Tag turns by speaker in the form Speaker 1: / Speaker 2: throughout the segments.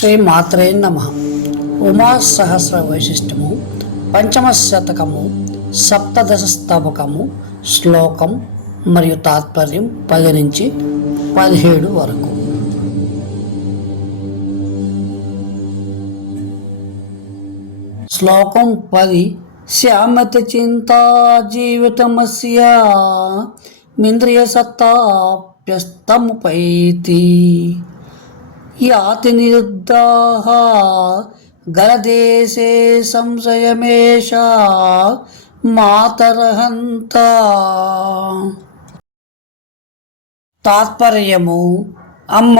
Speaker 1: శ్రీ మాత్రే నమ. ఉమా సహస్ర వైశిష్టము పంచమ శతకము సప్తదశ స్తవకము శ్లోకం మరియు తాత్పర్యం పది నుంచి పదిహేడు వరకు. శ్లోకం పది శ్యామత చింత జీవితమస్య మింద్రియ సత్తాప్యస్తముపైతి యాతి నిరుద్ధాః గలదేశే సంశయమేష మాతరహంత తాత్పర్యము అమ్మ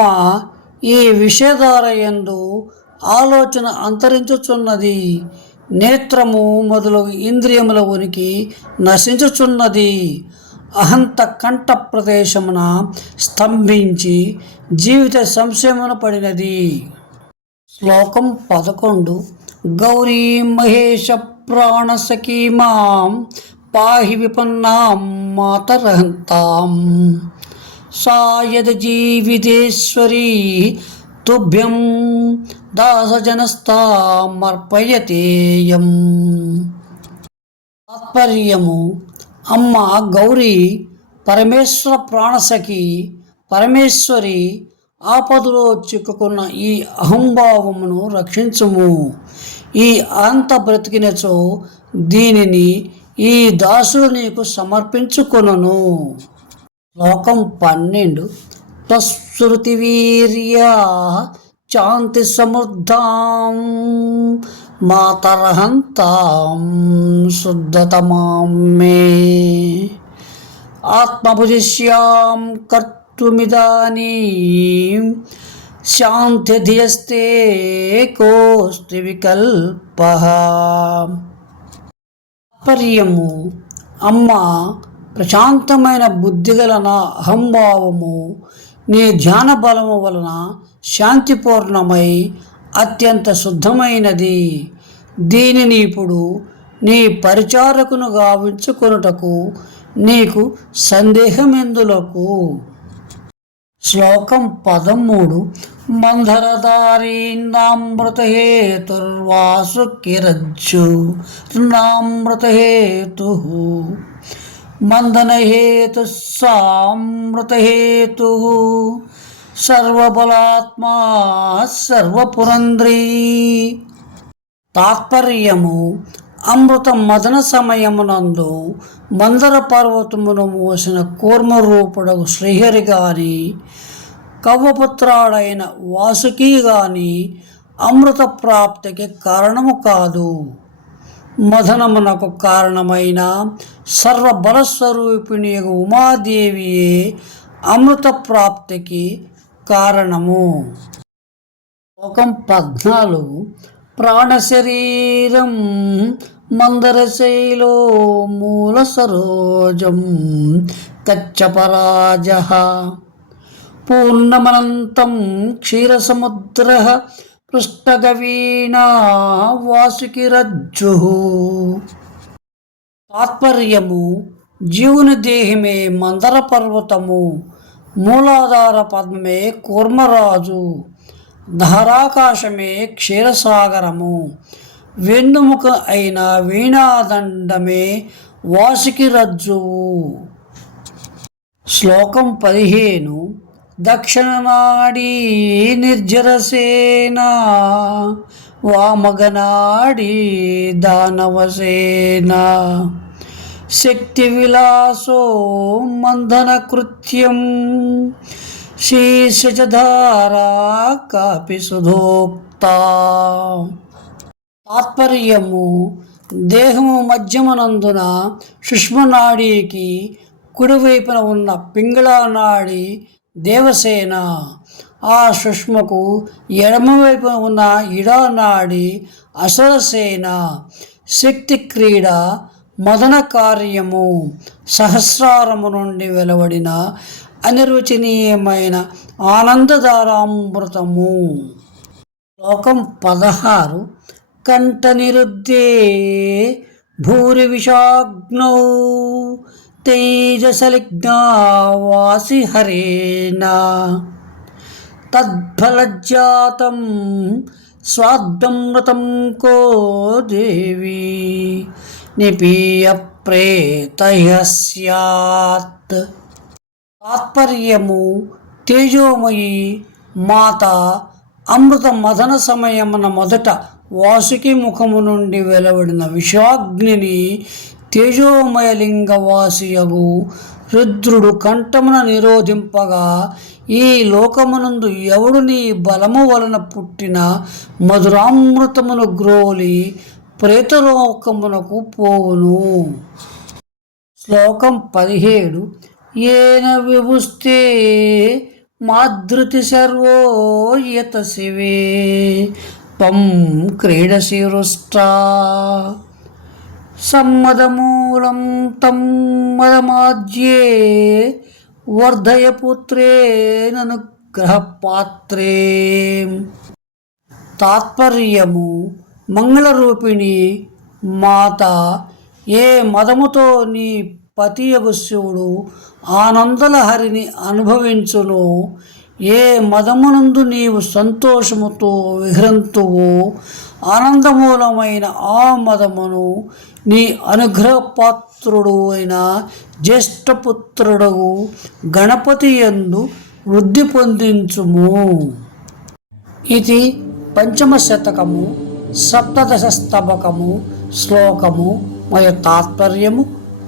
Speaker 1: ఈ విషయధారయందు ఆలోచన అంతరించుచున్నది. నేత్రము మొదలగు ఇంద్రియముల ఉనికి నశించుచున్నది. అహంత కంఠ ప్రదేశమున స్తంభించి జీవిత సంశయమున పడినది. శ్లోకం పదకొండు. గౌరీ మహేష ప్రాణసఖీ మాం పాహి విపన్నాం మాతరహంతాం. సా తుభ్యం దాసజనస్తామర్పయతేయం తాత్పర్యము అమ్మ గౌరీ పరమేశ్వర ప్రాణసఖి పరమేశ్వరి ఆపదలో చిక్కుకున్న ఈ అహంభావమును రక్షించుము. ఈ అంత బ్రతికినచో దీనిని ఈ దాసుడు నీకు సమర్పించుకొనును. శ్లోకం పన్నెండు. ప్రసృతివీర్యా శాంతి సమృద్ధాం మాతరహంతాం శుద్ధతమాం మే ఆత్మభుజిష్యాం కర్తుమిదానీం శాంతిధియస్తే కోస్తి వికల్ప తాత్పర్యము అమ్మ ప్రశాంతమైన బుద్ధిగల నా అహంభావము నీ ధ్యాన బలము వలన శాంతిపూర్ణమై అత్యంత శుద్ధమైనది. దీనిని ఇప్పుడు నీ పరిచారకును గావించుకొనుటకు నీకు సందేహమెందులకు? శ్లోకం పదమూడు. మందరదారీన్నామృతహేతుర్వాసు కిరజ్జు నామృతహేతు. మందనహేతు సామృతహేతు సర్వబలాత్మా సర్వపురంద్రీ. తాత్పర్యము అమృత మదన సమయమునందు మందర పర్వతమును మోసిన కూర్మరూపుడకు శ్రీహరి గాని కవ్వపుత్రాడైన వాసుకి గాని అమృత ప్రాప్తికి కారణము కాదు. మదనమునకు కారణమైన సర్వబలస్వరూపిణి ఉమాదేవియే అమృత ప్రాప్తికి కారణము. శ్లోకం పద్నాలుగు. ప్రాణశరీరం మందరశైలో మూల సరోజం కచ్చపరాజ పూర్ణమనంతం క్షీరసముద్ర పృష్ఠగవీణా వాసుకిరజ్జు తాత్పర్యము జీవుని దేహమే మందర పర్వతము మూలాధార పద్మమే కూర్మరాజు ధారాకాశమే క్షీరసాగరము వెన్నుముక అయిన వీణాదండమే వాసుకి రజ్జువు శ్లోకం పదిహేను దక్షిణనాడి నిర్జరసేన వామగనాడి దానవసేన శక్తి విలాసో మందన కృత్యం శీర్షధారా కాపి సుధోక్త. తాత్పర్యము దేహము మధ్యమనందున సుష్మనాడీకి కుడివైపున ఉన్న పింగళానాడి దేవసేన ఆ సుష్మకు ఎడమవైపున ఉన్న ఇడానాడి అసలసేన శక్తి క్రీడ మదన కార్యము సహస్రారము నుండి వెలువడిన అనిర్వచనీయమైన ఆనందధారామృతము. శ్లోకం పదహారు. కంఠనిరుద్దే భూరి విషాగ్నౌ తేజసలిగ్నా వాసి హరేనా తద్ఫలజాతం స్వార్థమృతం కో దేవి నిపీయ ప్రేతయ సత్ తాత్పర్యము తేజోమయి మాత అమృత మదన సమయమున మొదట వాసుకి ముఖము నుండి వెలువడిన విషాగ్నిని తేజోమయలింగవాసియగు రుద్రుడు కంఠమున నిరోధింపగా ఈ లోకమునందు ఎవడు నీ బలము వలన పుట్టిన మధురామృతమును గ్రోలి ప్రేతలోకమునకు పోవును? శ్లోకం పదిహేడు. ఏన విభుస్తే మాధృతి సర్వో యత శివే పం క్రీడశిరుష్టా. సమ్మదమూలం తం మదమాజ్యే వర్ధయ పుత్రే ననుగ్రహపాత్రే. తాత్పర్యము మంగళరూపిణి మాత ఏ మదముతో నీ పతియగు శివుడు ఆనందలహరిని అనుభవించును. ఏ మదమునందు నీవు సంతోషముతో విహ్రంతువో ఆనందమూలమైన ఆ మదమును నీ అనుగ్రహపాత్రుడు అయిన జ్యేష్ఠపుత్రుడు గణపతి యందు వృద్ధి పొందించుము. ఇది పంచమ శతకము సప్తదశ స్తబకము శ్లోకము మరియు తాత్పర్యము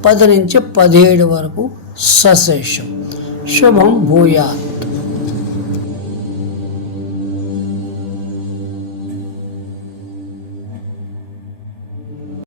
Speaker 1: పది నుంచి పదిహేడు వరకు సశేషం. శుభం భూయాత్.